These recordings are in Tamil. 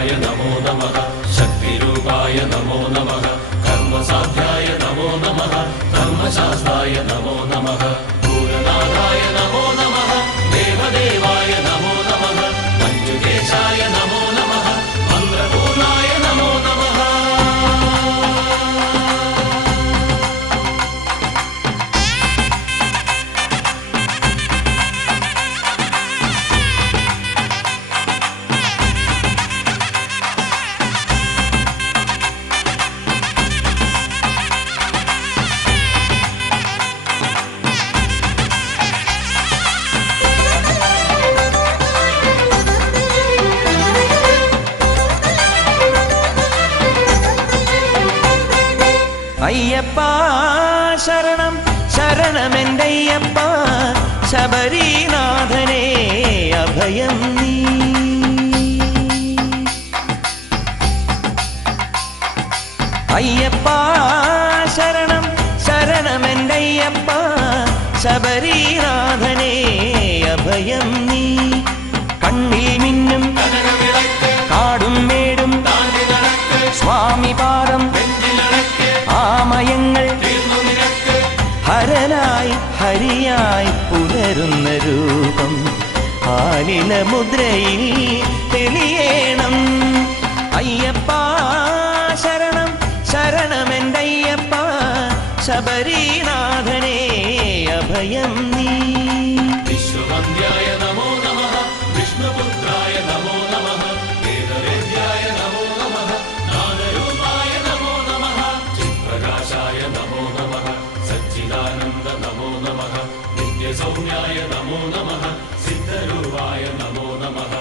ईश्वराय नमो नमः शक्तिरूपाय नमो नमः कर्मसाध्याय नमो नमः धर्मशास्त्राय नमो नमः भूरनाथाय नमो नमः देवदेवाय नमो नमः मञ्जुकेशाय नमो नमः मन्त्रपूर्णाय नमो नमः। അയ്യപ്പ ശരണം ശരണമെന്തയ്യപ്പ ശബരീനാഥനേ അഭയം നീ. അയ്യപ്പ ശരണം ശരണമെന്തയ്യപ്പ ശബരീനാഥനേ അഭയം നീ. കണ്ണിൽ മിന്നും കാടും മേടും സ്വാമി പാദം ആമയങ്ങൾ ഹരനായി ഹരിയായി പുലരുന്ന രൂപം ആലില മുദ്രയിൽ തെളിയേണം. അയ്യപ്പ ശരണം ശരണമെന്തയ്യപ്പ ശബരീനാഥനേ അഭയം നീ. विश्ववन्द्याय नमो नमः विष्णुपुत्राय नमो नमः वेदवेद्याय नमो नमः ज्ञानरूपाय नमो नमः चित्प्रकाशाय नमो नमः सच्चिदानन्द नमो नमः नित्यसौम्याय नमो नमः सिद्धरूपाय नमो नमः।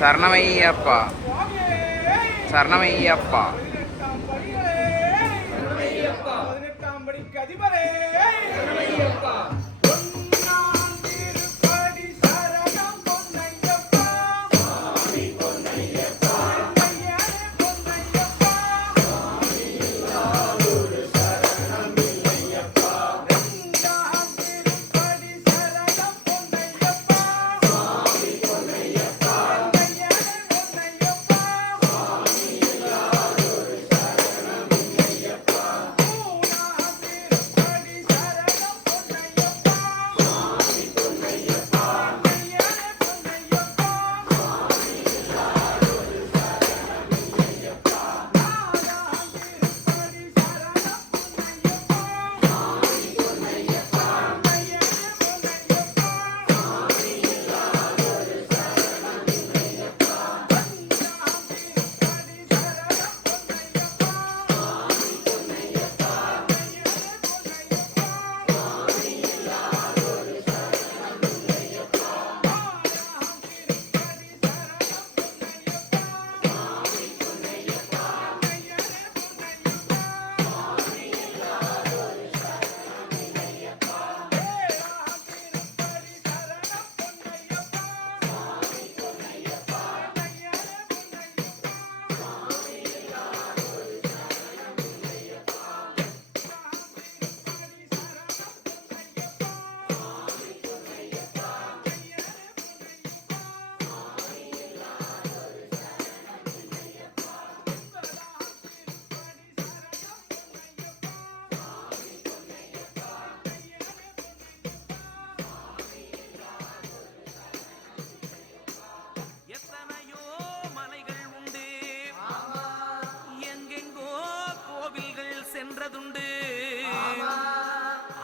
சரணமையப்பா சரணமையப்பா சரணமையப்பா. 18ஆம் படிக்கு அதிபரே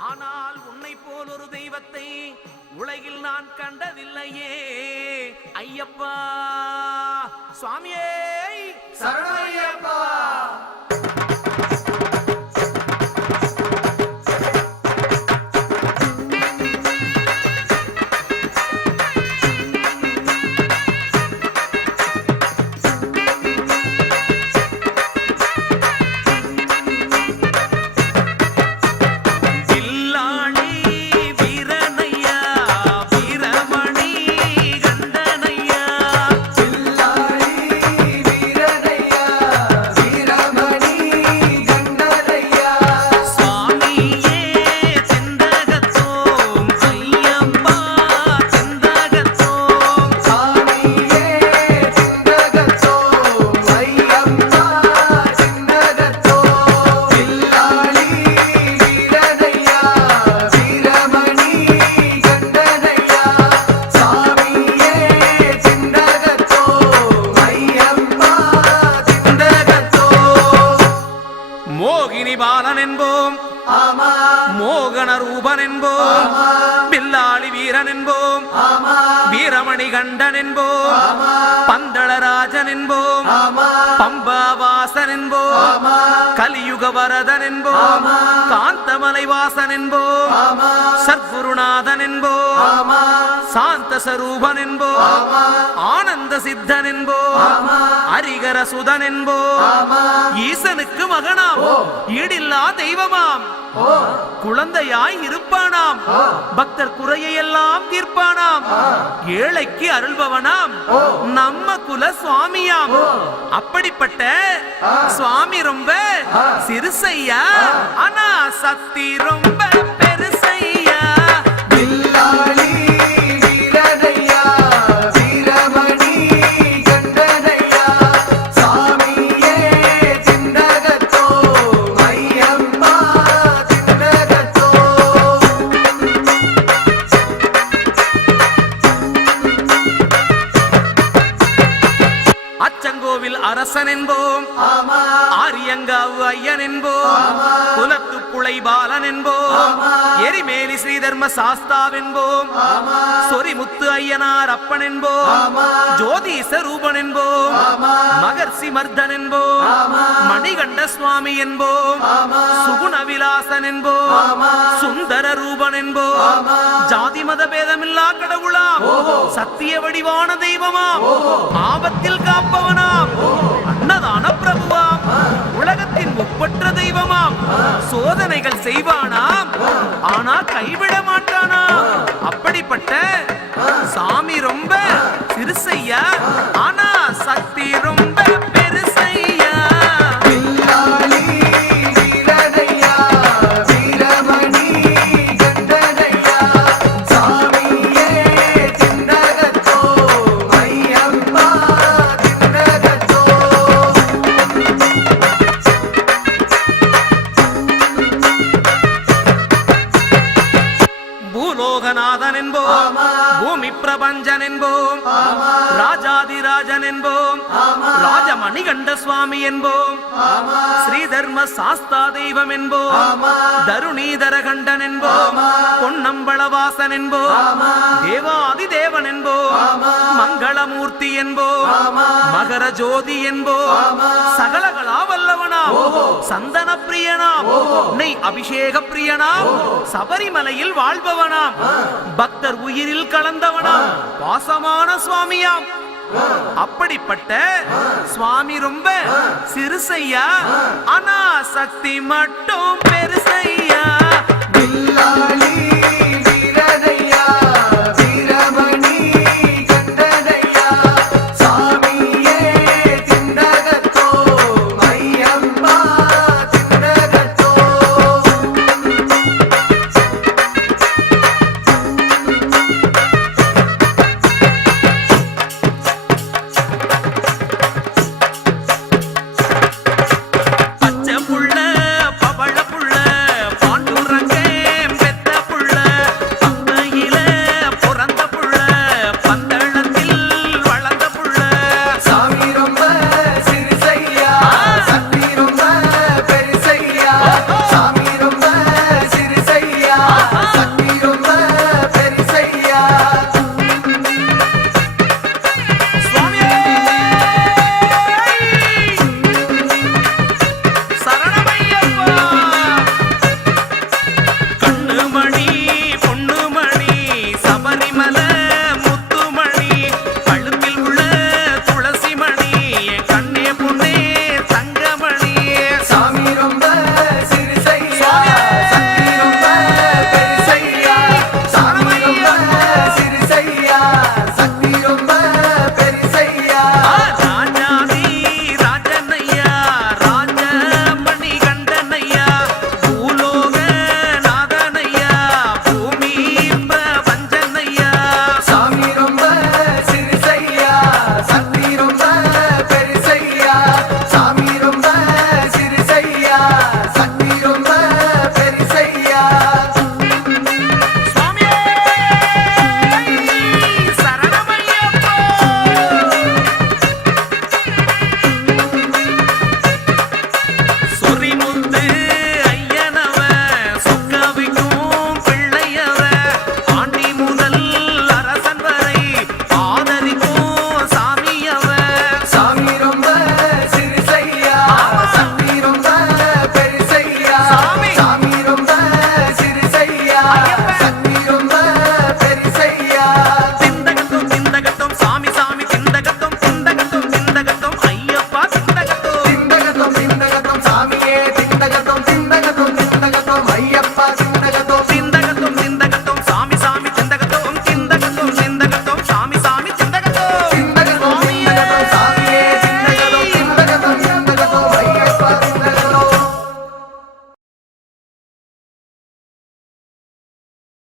ஆனால் உன்னை போல் ஒரு தெய்வத்தை உலகில் நான் கண்டதில்லையே ஐயப்பா சுவாமியே சரணமையப்பா. பாலன் என்போம், மோகன ரூபன் என்போம், பில்லாளி வீரன் என்போம், வீரமணி கண்டன் என்போம், பந்தளராஜன் என்போம், பம்பாவாசன் என்போம், கலியுக வரதன் என்போம், காந்தமலை வாசன் என்போம், சத்குருநாதன் என்போம், சாந்த சரூபன் என்போம், ஆனந்த சித்தன் என்போம், ஹரிகர சுதன் என்போம், ஈசனுக்கு மகனாம், ஈடில்லா தெய்வமாம், குழந்தையாய் இருப்பானாம், பக்தர் குறையை எல்லாம் தீர்ப்பானாம், ஏழைக்கு அருள்பவனாம், நம்ம குல சுவாமியாம். அப்படிப்பட்ட சுவாமி ரொம்ப சிறுசையா, ஆனா சக்தி ரொம்ப பெருசையா. பில்லாளி வீரனையா, வீரமணி கண்டனையா, சாமியே சிந்தகத்தோ, ஐயப்பா சிந்தகத்தோ. அச்சங்கோவில் அரசன் என்போம் ஆரியங்காவு ஐயன் என்போம் குலத்து புலை பாலன் என்போம் எரிமேலி ஸ்ரீதர்ம சாஸ்தாவென்போம் சொரிமுத்து ஐயனார் அப்பன் என்போம் ஜோதி ஸ்வரூபன் என்போம் மகர்ஷி மர்தன் என்போம் மணிகண்ட சுவாமி என்போம் சுகுண விலாசன் என்போம் சுந்தர ரூபன் என்போம் ஜாதி மத பேதமில்லா கடவுளாம் சத்திய வடிவான தெய்வமாம் ஆபத்தில் காப்பவனாம் அன்னதான பிரபுவாம் உலகத்தின் ஒப்பற்ற தெய்வமாம் சோதனைகள் செய்வானாம் ஆனா கைவிட மாட்டானாம் அப்படிப்பட்ட சாமி ரொம்ப சிறுசையா ஆனா சக்தி ரொம்ப பெருசையா பில்லாளி வீரனையா வீரமணி கண்டனையா சாமியே சின்னகத்தோ ஐயப்பா சின்னகத்தோ பூலோகநாதன் என்போம் பூமி பிரபஞ்சன் என்போம் ராஜாதிராஜன் என்போம் ராஜமணிகண்ட சுவாமி என்போம் ஸ்ரீதர்ம சாஸ்தா தெய்வம் என்போம் தருணீதர கண்டன் என்போம் பொன்னம்பளவாசன் என்போம் தேவாதி தேவன் என்போம் மங்களமூர்த்தி என்போம் மகர ஜோதி என்போம் சகலகலா வல்லவனாம் சந்தன பிரியனாம் நெய் அபிஷேக பிரியனாம் சபரிமலையில் வாழ்பவனாம் பக்தர் உயிரில் கலந்தவனாம் பாசமான சுவாமியாம் அப்படிப்பட்ட சுவாமி ரொம்ப சிறுசையா ஆனா சக்தி மட்டும் பெருசையா பில்லாளி